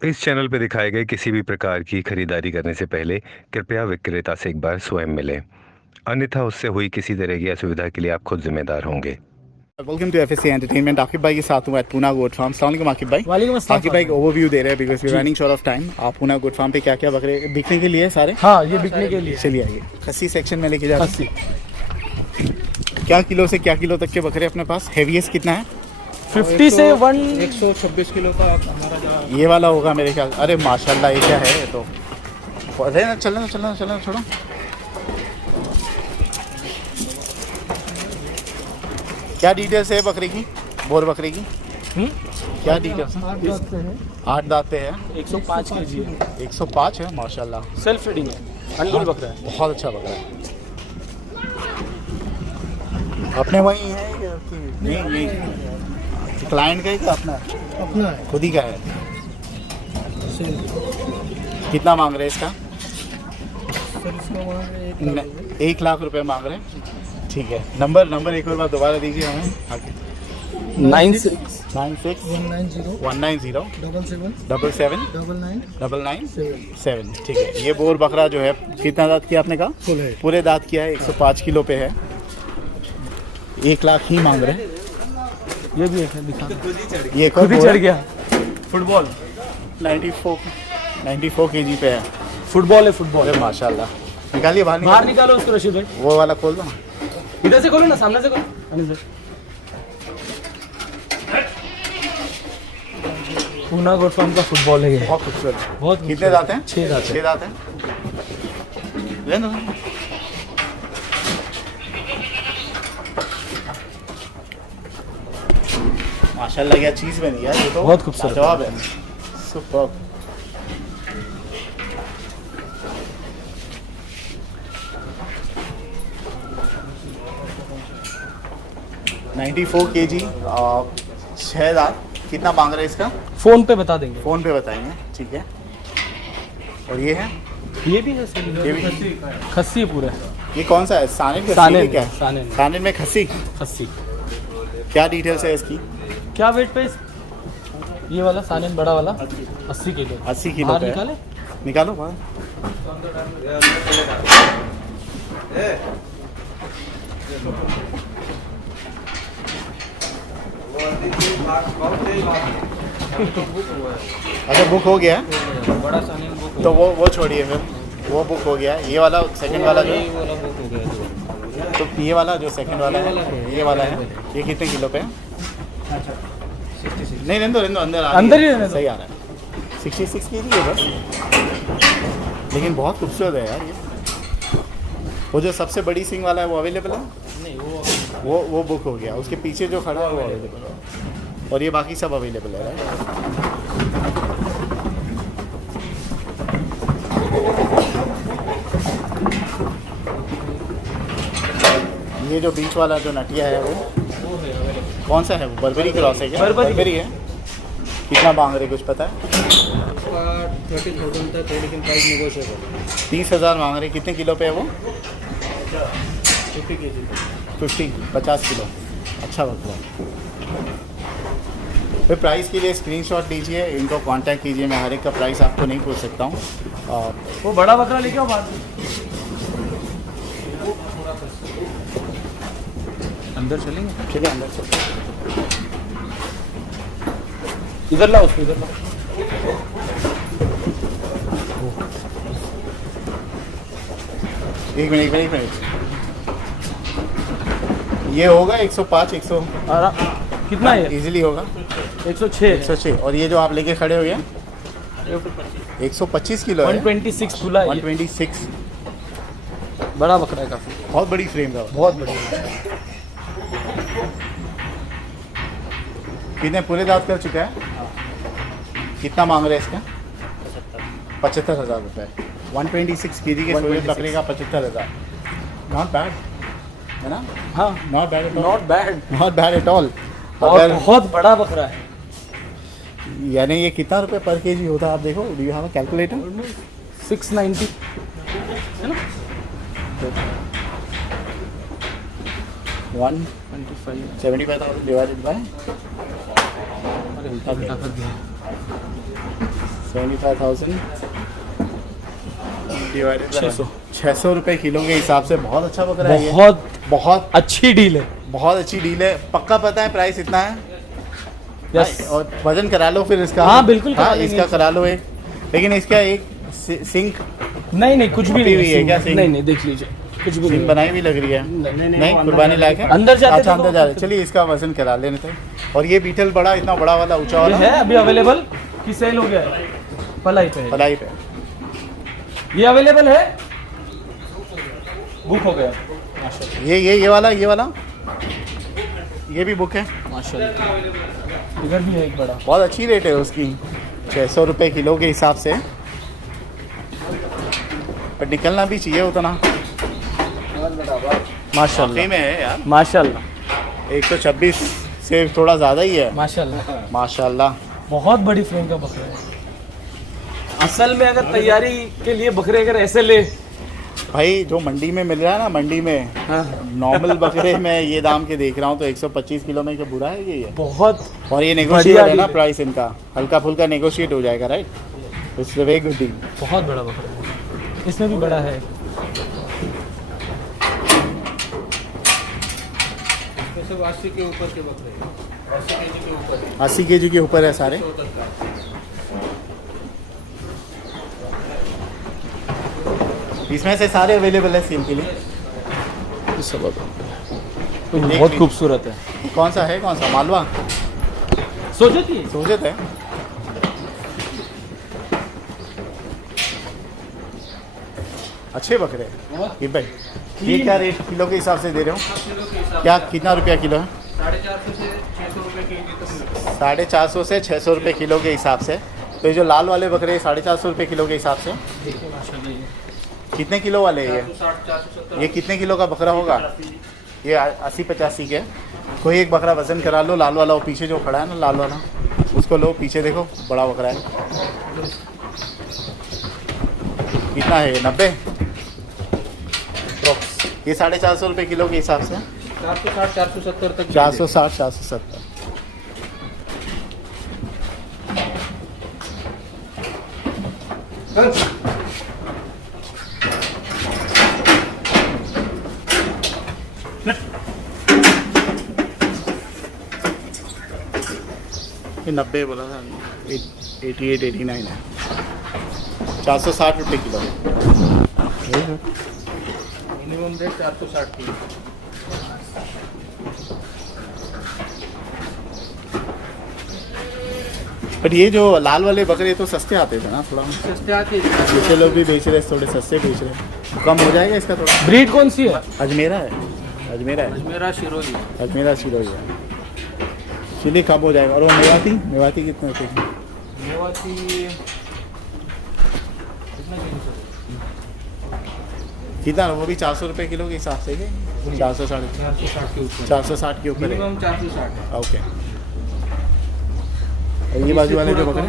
इस चैनल पर दिखाए गए किसी भी प्रकार की खरीदारी करने से पहले कृपया विक्रेता से एक बार स्वयं मिलें, अन्यथा उससे हुई किसी तरह की असुविधा के लिए आप खुद जिम्मेदार होंगे। Welcome to FSC entertainment. Aqib भाई के साथ हूँ एट पूना गोट फार्म। अस्सलाम वालेकुम आकिब भाई। वालेकुम अस्सलाम। आकिब भाई ओवरव्यू दे रहे हैं because we running short of time. आप पूना गोट फार्म पे क्या क्या बकरे बिकने के लिए सारे? हाँ, ये बिकने के लिए। चलिए आइए, खस्सी सेक्शन में लेके जा रहे 80 हैं। क्या किलो से क्या किलो तक के बकरे अपने पास? हेवीएस्ट कितना है? 50 से 126 किलो का हमारा ये वाला होगा मेरे ख्याल। अरे माशाल्लाह, ये क्या है? ये तो अरे ना, चलना छोड़ो। क्या डिटेल्स है बकरी की, बोर बकरी की? क्या डिटेल्स? 8 दांत पे है, 105 केजी है। 105 है माशाल्लाह। सेल्फ फीडिंग है, अंडुल बकरा है। बहुत अच्छा बकरा है। अपने वही है नहीं क्लाइंट का ही क्या अपना है? अपना है। खुद ही का है। कितना मांग रहे हैं इसका? सर इसका वहाँ 1 लाख रुपए मांग रहे हैं। ठीक है, नंबर एक और बार दोबारा दीजिए हमें आगे। 96 96 190 190 77 77 99 99 7। ठीक है, ये बोर बकरा जो है कितना दांत किया आपने कहा? फुल है। पूरे दांत किया है, 105 किलो पे है। 1 लाख ही मांग रहे हैं। ये भी है, दिखा। ये खुद ही चढ़ गया। फुटबॉल 94 केजी पे है। फुटबॉल है, फुटबॉल। अरे माशाल्लाह, निकालिए बाहर बाहर निकालिए। निकालो उसको रशीद भाई। वो वाला खोल दो ना। इधर से खोलो ना, सामने से खोलो। अनिल भाई, पूना गोट फार्म का फुटबॉल है ये। बहुत खूबसूरत है। बहुत कितने दांत हैं? 6 दांत 6 है। दांत हैं। ले लो। माशाल्लाह, क्या चीज़ बनी है ये तो। बहुत खूबसूरत। जवाब है, सुपर। $94 kg, 6 दांत। कितना मांग रहे हैं इसका? फोन पे बता देंगे। फ़ोन पे बताएंगे, ठीक है। और ये है, ये भी है, ये भी खस्सी पूरा। ये कौन सा है? सानेन का? सानेन सीरी क्या है? सानेन। सानेन में खस्सी। खस्सी क्या डिटेल्स है इसकी? क्या वेट पे ये वाला सानेन बड़ा वाला 80 किलो। 80 किलो बाहर पे है। निकाले। निकालो बाहर। अच्छा, बुक हो गया है? बड़ा सानी बुक तो वो छोड़िए, फिर वो बुक हो गया है। ये वाला सेकंड वाला जो, वाला बुक हो गया। तो ये वाला जो सेकंड वाला है, ये वाला है, ये कितने किलो पे है? नहीं, रहने दो अंदर आ रही अंदर है। ही रहने दो। सही आ रहा है। 66 केजी है बस, लेकिन बहुत खूबसूरत है यार ये। वो जो सबसे बड़ी सिंग वाला है वो अवेलेबल है? नहीं वो बुक हो गया। उसके पीछे जो खड़ा है वो अवेलेबल है, और ये बाकी सब अवेलेबल है, राइट? ये जो बीच वाला जो नटिया है वो कौन सा है? वो बर्बरी क्रॉस है क्या? बर्बरी है। कितना मांग रहे, कुछ पता है? उसका 30,000 तक है, लेकिन प्राइस नेगोशिएबल। 30,000 मांग रहे। कितने किलो पे है वो? 50 केजी। 50 किलो। अच्छा बकरा। फिर प्राइस के लिए स्क्रीनशॉट लीजिए, इनको कांटेक्ट कीजिए। मैं हर एक का प्राइस आपको नहीं पूछ सकता हूँ। वो बड़ा बकरा लेके आओ बाहर से। अंदर चलेंगे। ठीक है, अंदर से। इधर लाओ उसको, इधर लाओ। एक मिनट। ये होगा 105 100 कितना है? इजीली होगा। 106 106। और ये जो आप लेके खड़े हो गए 125 किलो है। 126 तुला है ये। 126। बड़ा बकरा है काफी। बहुत बड़ी फ्रेम का। बहुत बढ़िया। कितने पूरे दांत कर चुका है? कितना मांग रहे हैं इसका? 75,000 रुपये। 126 केजी के सोए बकरे का 75,000। नॉट बैड है ना? हाँ, not bad not bad at all. और अगर बहुत बड़ा बकरा है। यानी ये कितना रुपए पर केजी होता है आप देखो। Do you have a calculator? 690 है ना? 175,000 डिवाइडेड बाय अरे उल्टा कर दिया। 75,000 डिवाइडेड 600 600 रुपये किलो के हिसाब से बहुत अच्छा बकरा है ये। बहुत बहुत अच्छी डील है। बहुत अच्छी डील है। पक्का पता है प्राइस इतना है? यस। और वजन करा लो फिर इसका। हाँ, बिल्कुल करा लेंगे इसका करा लो एक। लेकिन इसका एक सिंक नहीं कुछ भी अभी नहीं हुई है क्या सिंग? नहीं देख लीजिए कुछ भी सिंक नहीं। बनाई भी लग रही है। नहीं कुर्बानी लायक है। अंदर जाते अच्छा तो अंदर जा रहे। चलिए इसका वजन करा लेने थे। और ये बीटल बड़ा इतना बड़ा वाला ऊंचा ये वाला है अभी अवेलेबल कि सेल हो गया है? पलाई पे है। पलाई पे ये अवेलेबल है, बुक हो गया। ये वाला ये भी बुक है। माशाल्लाह। इधर भी है एक बड़ा। बहुत अच्छी रेट है उसकी 600 रुपये किलो के हिसाब से। पर निकलना भी चाहिए उतना। माशाल्लाह वाकई में है यार। माशाल्लाह 126 से थोड़ा ज़्यादा ही है। माशाल्लाह। माशाल्लाह। बहुत बड़ी फ्रेम का बकरा है। असल में अगर तैयारी के लिए बकरे अगर ऐसे ले भाई जो मंडी में मिल रहा है ना, मंडी में नॉर्मल बकरे में ये दाम के देख रहा हूँ तो 125 किलो में क्या बुरा है ये? बहुत और ये नेगोशिएट है ना डील। प्राइस इनका, हल्का फुल्का नेगोशिएट हो जाएगा right? It's very good deal. बहुत बड़ा बकरा है। इसमें भी बड़ा है। ये सब 80 के ऊपर के बकरे हैं, 80 केजी के ऊपर। 80 केजी के ऊपर है सारे। इसमें से सारे अवेलेबल है सेल के लिए। बहुत खूबसूरत है। कौन सा है? कौन सा? मालवा सोचो कि सोजत है। अच्छे बकरे हैं ये भाई। ये क्या रेट किलो के हिसाब से दे रहे हो? किलो के हिसाब क्या कितना रुपया किलो है? 450 से 600 रुपये केजी तक मिलता है। 450 से 600 रुपये किलो के हिसाब से। तो ये जो लाल वाले बकरे 450 रुपये किलो के हिसाब से। कितने किलो वाले हैं ये? 460 470। ये कितने किलो का बकरा होगा? ये 80-85 के। कोई एक बकरा वजन करा लो, लाल वाला वो पीछे जो खड़ा है ना लाल वाला, उसको लो। पीछे देखो बड़ा बकरा है। कितना है ये? 90। ये 450 रुपये किलो के हिसाब से। 460 470 तक। 460 470। ये 90 बोला था। 88-89 है। 460 रुपये किलो। मिनिमम रेट 460 की। बट ये जो लाल वाले बकरे तो सस्ते आते थे ना थोड़ा। सस्ते आते दूसरे लोग भी बेच रहे हैं, थोड़े सस्ते बेच रहे हैं। तो कम हो जाएगा इसका थोड़ा? ब्रीड कौन सी है? अजमेरा है। अजमेरा है। मेरा शिरोली। अजमेरा सिरोही है। चिली कम हो जाएगा। और वो मेवाती मेवाती कितने रुपये की? मेवाती कितना? वो भी 400 रुपये किलो के हिसाब से है? 460 के ऊपर। 460 के ऊपर है। मिनिमम 460 है। ओके। और ये बाजू वाले जो बकरे?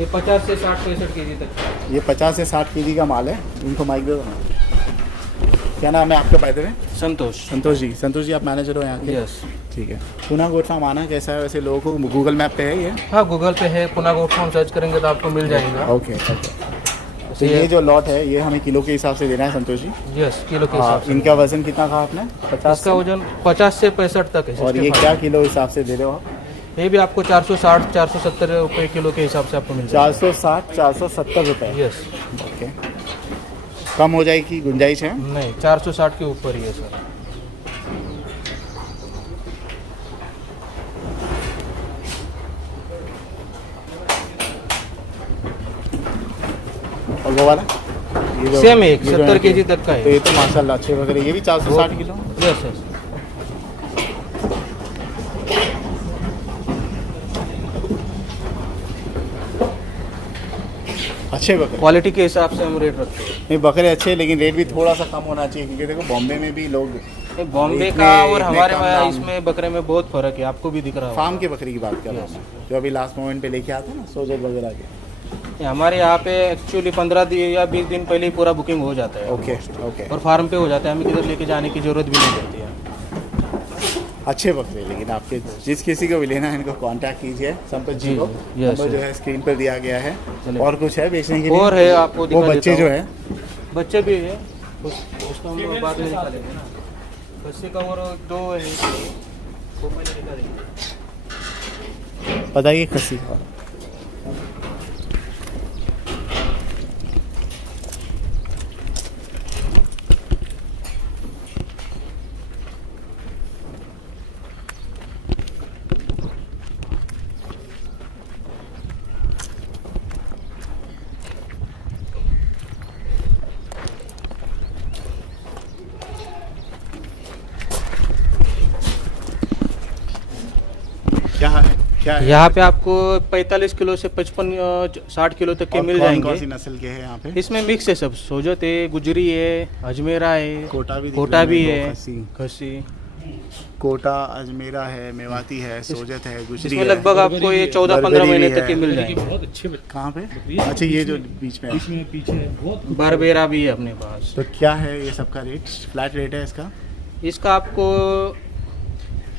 ये 50 से 60 65 केजी तक। ये 50 से 60 केजी का माल है। इनको माइक दे दो ना। क्या नाम है आपका? पैदे में संतोष। संतोष जी। संतोष जी आप मैनेजर हो यहाँ के? यस। ठीक है। पुना गोटफार्म आना कैसा है वैसे? लोगों को गूगल मैप पे है ये? हाँ गूगल पे है, पुना गोटफार्म सर्च करेंगे तो आपको मिल जाएगा। Okay okay. तो ये जो लॉट है ये हमें किलो के हिसाब से देना है संतोष जी? यस किलो के हाँ। हिसाब से। इनका वजन कितना कहा आपने? 50? इसका वजन 50 से 65 तक है। और ये 65। क्या किलो हिसाब से दे रहे हो आप? ये भी आपको 460 470 रुपये किलो के हिसाब से आपको मिल जाएगा। 460 470 रुपये। यस। ओके। कम हो जाएगी गुंजाइश है? नहीं 460 के ऊपर ही है सर। और वो वाला? ये जो- सेम है, ये जो 70 है केजी तक का तो है। ये तो माशाल्लाह अच्छे वगैरह। ये भी 460 किलो? Yes yes. अच्छे बकरे। क्वालिटी के हिसाब से हम रेट रखते हैं। नहीं बकरे अच्छे हैं, लेकिन रेट भी थोड़ा सा कम होना चाहिए क्योंकि देखो बॉम्बे में भी लोग ये बॉम्बे इतने- का और इतने हमारे कम वहाँ दाम। इसमें बकरे में बहुत फर्क है, आपको भी दिख रहा होगा। फार्म के बकरी की बात कर रहा हूँ मैं, जो अभी लास्ट मोमेंट पे लेके आते हैं ना सोजत वगैरह के। ये हमारे यहाँ पे एक्चुअली 15 दिन या 20 दिन पहले ही पूरा बुकिंग हो जाता है ओके ओके। और फार्म पे हो जाता है, हमें किधर लेके जाने की जरूरत भी नहीं पड़ती है। अच्छे बकरे, लेकिन आपके जिस किसी को भी लेना है इनको कांटेक्ट कीजिए संपत जी जी, को। जी, yes, नंबर जो है स्क्रीन पर दिया गया है। चलिए। और कुछ है बेचने के लिए? और है, आपको वो दिखा बच्चे देता जो हूँ। है बच्चे भी है, उसको हम बाद में निकालेंगे ना। बच्चे का और 2 है, वो पहले दिखा देंगे। बताइए खस्सी का। क्या है क्या है? यहाँ पे आपको 45 किलो से 55-60 किलो तक के और मिल कौन सी जाएंगे। नस्ल के हैं यहाँ पे? इसमें मिक्स है सब, सोजत है, गुजरी है, अजमेरा है, कोटा भी दिख कोटा रही भी है, है, खस्सी। खस्सी। कोटा, अजमेरा है, मेवाती है, सोजत है, गुजरी इसमें है। लगभग आपको ये 14-15 बर्बरी महीने भी तक के है। मिल जाएंगे। बहुत अच्छे कहाँ पे? अच्छा, ये जो बीच में है। पीछे है बहुत बारबेरा भी है अपने पास। तो क्या है ये सबका रेट? फ्लैट रेट है इसका? इसका आपको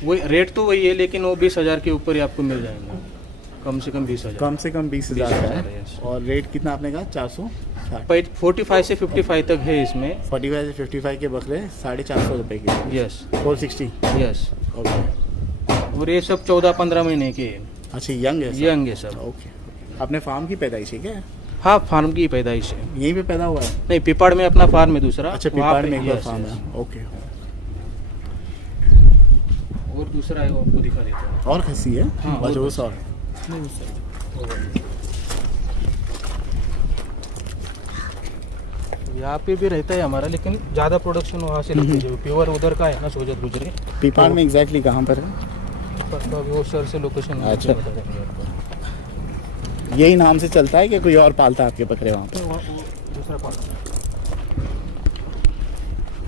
वही रेट तो वही है, लेकिन वो 20,000 के ऊपर ही आपको मिल जाएंगे, कम से कम 20,000। कम से कम 20,000 का 20,000 है। yes। और रेट कितना आपने कहा? 400? 45 से 55 तक है इसमें। 45 से 55 के बकरे 450 रुपए के। यस 460? यस। ओके। और ये सब 14-15 महीने के हैं। अच्छा, यंग है सब? यंग है सब। ओके। अपने फार्म की पैदाइश है क्या? हाँ, फार्म की पैदाइश है। यहीं पे पैदा हुआ है? नहीं, पिपाड़ में अपना फार्म है दूसरा। अच्छा, वहाँ पिपाड़ पे- में एक yes, फार्म yes। है। ओके। और दूसरा है, वो आपको दिखा देता हूँ। और खस्सी है? हाँ, अच्छा, और वो सौ। यहाँ पे भी रहता है हमारा, लेकिन ज़्यादा प्रोडक्शन वहाँ से लगती है, जो प्योर उधर का है ना, सोजत गुजरे। पिपाड़ में एग्जैक्टली कहाँ पर है? तो अभी वो सर से लोकेशन अच्छा। बता देंगे आपको। यही नाम से चलता है कि कोई और पालता है आपके बकरे वहाँ पे? तो वो दूसरा पालता है।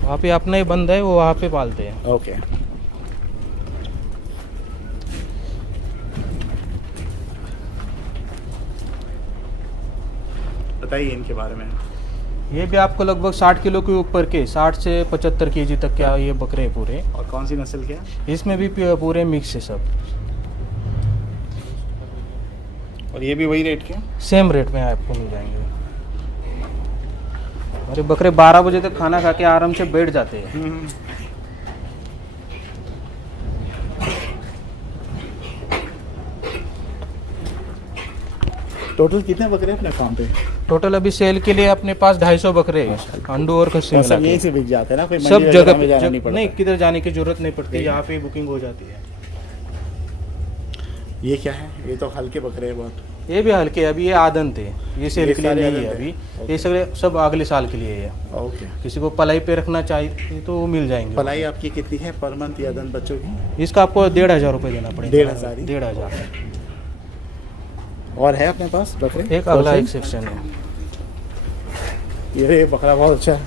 वहाँ पे अपना ही बंद है, वो वहाँ पे पालते हैं। ओके। बताइए इनके बारे में। ये भी आपको लगभग 60 किलो के ऊपर के, 60 से 75 केजी तक के ये बकरे हैं पूरे। और कौन सी नस्ल के हैं? इसमें भी पूरे मिक्स है सब। और ये भी वही रेट के? सेम रेट में आपको मिल जाएंगे। अरे बकरे 12 बजे तक खाना खा के आराम से बैठ जाते हैं। टोटल कितने बकरे हैं अपने फार्म पे? टोटल अभी सेल के लिए अपने पास 250 बकरे हैं, अंडू और खस्सी और मिला सब के। यहीं से बिक जाते हैं ना? कोई सब मंडी जगह वगैरह में पे जाना नहीं पड़ता? नहीं, किधर जाने की जरूरत नहीं पड़ती, यहाँ पे बुकिंग हो जाती है। ये क्या है? ये तो हल्के बकरे हैं बहुत। ये भी हल्के, अभी ये आदन थे, ये सेल ये के लिए सारे नहीं है आदन अभी। थे। ये सब अगले साल के लिए है। ओके। किसी को पलाई पे रखना चाहिए तो वो मिल जाएंगे। पलाई आपकी कितनी है पर मंथ या दन बच्चों की? इसका आपको 1,500 रुपये देना पड़ेगा। 1,500 ही? 1,500। और है अपने पास बकरे? एक अगला एक सेक्शन है। ये बकरा बहुत अच्छा है।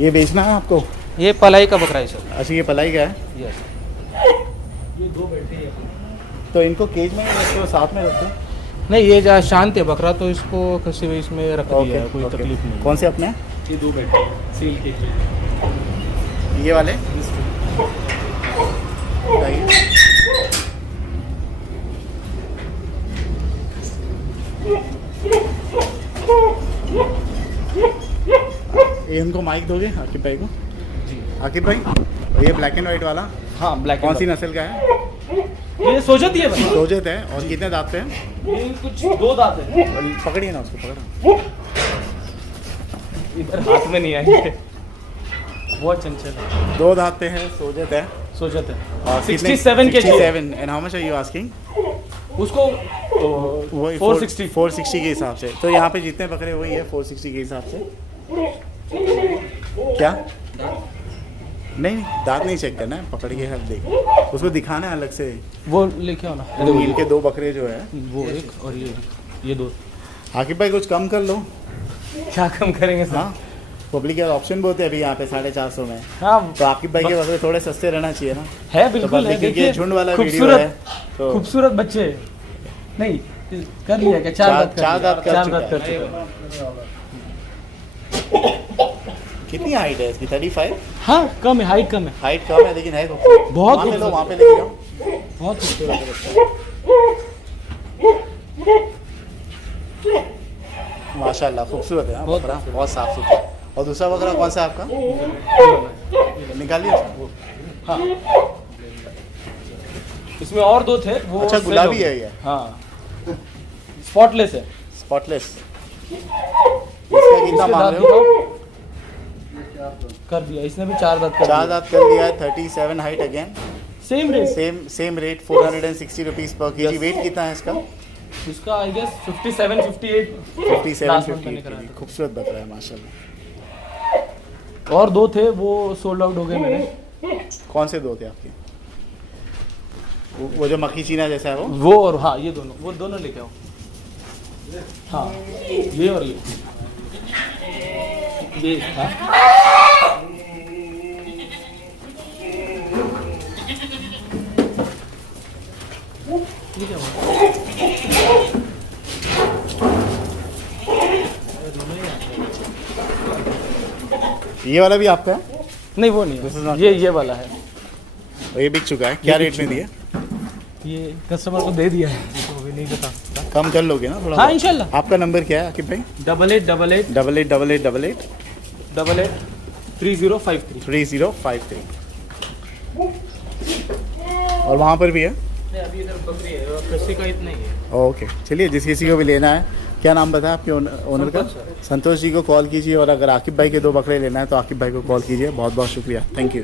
ये बेचना है आपको? ये पलाई का बकरा है सर। अच्छा, ये पलाई का है? यस। तो इनको केज में रखते हो, साथ में रखते हो? नहीं, ये जहाँ शांत है बकरा, तो इसको खसी हुई इसमें रख दिया है, कोई ओके। तकलीफ नहीं। कौन से अपने? ये 2 बैठे सेल के। ये वाले? बताइए। ये इनको माइक दोगे आकिब भाई को? जी। आकिब भाई, और ये ब्लैक एंड व्हाइट वाला हाँ, ब्लैक कौन सी नस्ल का है? ये सोजत ही है भाई। सोजत है। और कितने दांत पे है? ये कुछ 2 दांत है। और पकड़िए ना उसको, पकड़ो। इधर हाथ में नहीं आएंगे, बहुत चंचल है। 2 दांत पे है, सोजत है। सोजत है। और 67 के 67। And how much are you asking? उसको वही 460 460 के हिसाब से। तो यहाँ पे जितने बकरे वही है 460 के हिसाब से। क्या? नहीं, दांत नहीं चेक करना है, पकड़ के हर देख, उसको दिखाना है अलग से। वो लेके आओ ना। इनके 2 बकरे जो है। वो एक और ये 2। आकिब भाई कुछ कम कर लो। क्या कम करेंगे सर? हाँ, पब्लिक के ऑप्शन बहुत है अभी यहाँ पे 450 में। हाँ, तो आकिब भाई के बकरे थोड़े सस्ते रहना चाहिए ना? है तो बिल्कुल है। पब्लिक क्योंकि देखिए, झुंड वाला वीडियो खूबसूरत है तो खूबसूरत बच्चे। नहीं, कर लिया क्या? 4 दांत कर 4 लिया। दांत कर 4 चुका दांत है। कर चुका है। कितनी हाइट है इसकी? 35? हाँ कम है, हाइट कम है, हाइट कम है लेकिन है खूबसूरत। बहुत वहाँ पे लो, खूबसूरत। वहाँ पे लेके जाओ। बहुत खूबसूरत है बच्चा। माशाल्लाह खूबसूरत है हाँ, बहुत बकरा बहुत साफ सुथरा। और दूसरा बकरा कौन सा है आपका? निकालिए उसको। हाँ इसमें और दो थे वो अच्छा, sell गुलाबी हो गए। है ये? हाँ स्पॉटलेस है। स्पॉटलेस। इसका कितना इसके मांग दांत रहे हो? दिखाओ। कर दिया इसने भी 4 दांत कर 4 दिया। दांत कर लिया है। 37 height again. Same rate. Same rate 460 rupees पर केजी। Yes. वेट कितना है इसका? इसका आई गेस 57 58 57 Last month 58 मैंने कराया केजी। था। खूबसूरत बकरा है माशाल्लाह। और दो थे वो सोल्ड आउट हो गए मेरे। कौन से दो थे आपके? वो जो मक्खी चीना जैसा है वो? वो और हाँ ये दोनों, वो दोनों लेके आओ। हाँ ये और ये हाँ ये क्या हुआ? ये वाला भी आपका है? नहीं वो नहीं This is है, not ये वाला है। और ये बिक चुका है। क्या ये रेट बिक में दिया? ये कस्टमर को दे दिया है, तो अभी नहीं बता सकता। कम कर लोगे ना थोड़ा? हाँ बहुत? इंशाल्लाह। आपका नंबर क्या है आकिब भाई? 8888 888888 88 3053। 3053। और वहाँ पर भी है? नहीं अभी इधर बकरी है, खस्सी का इतना ही है। ओके चलिए, जिस किसी को भी लेना है। क्या नाम बताया आपके ओनर का? संतोष जी को कॉल कीजिए। और अगर आकिब भाई के 2 बकरे लेना है तो आकिब भाई को कॉल कीजिए। बहुत बहुत शुक्रिया, थैंक यू।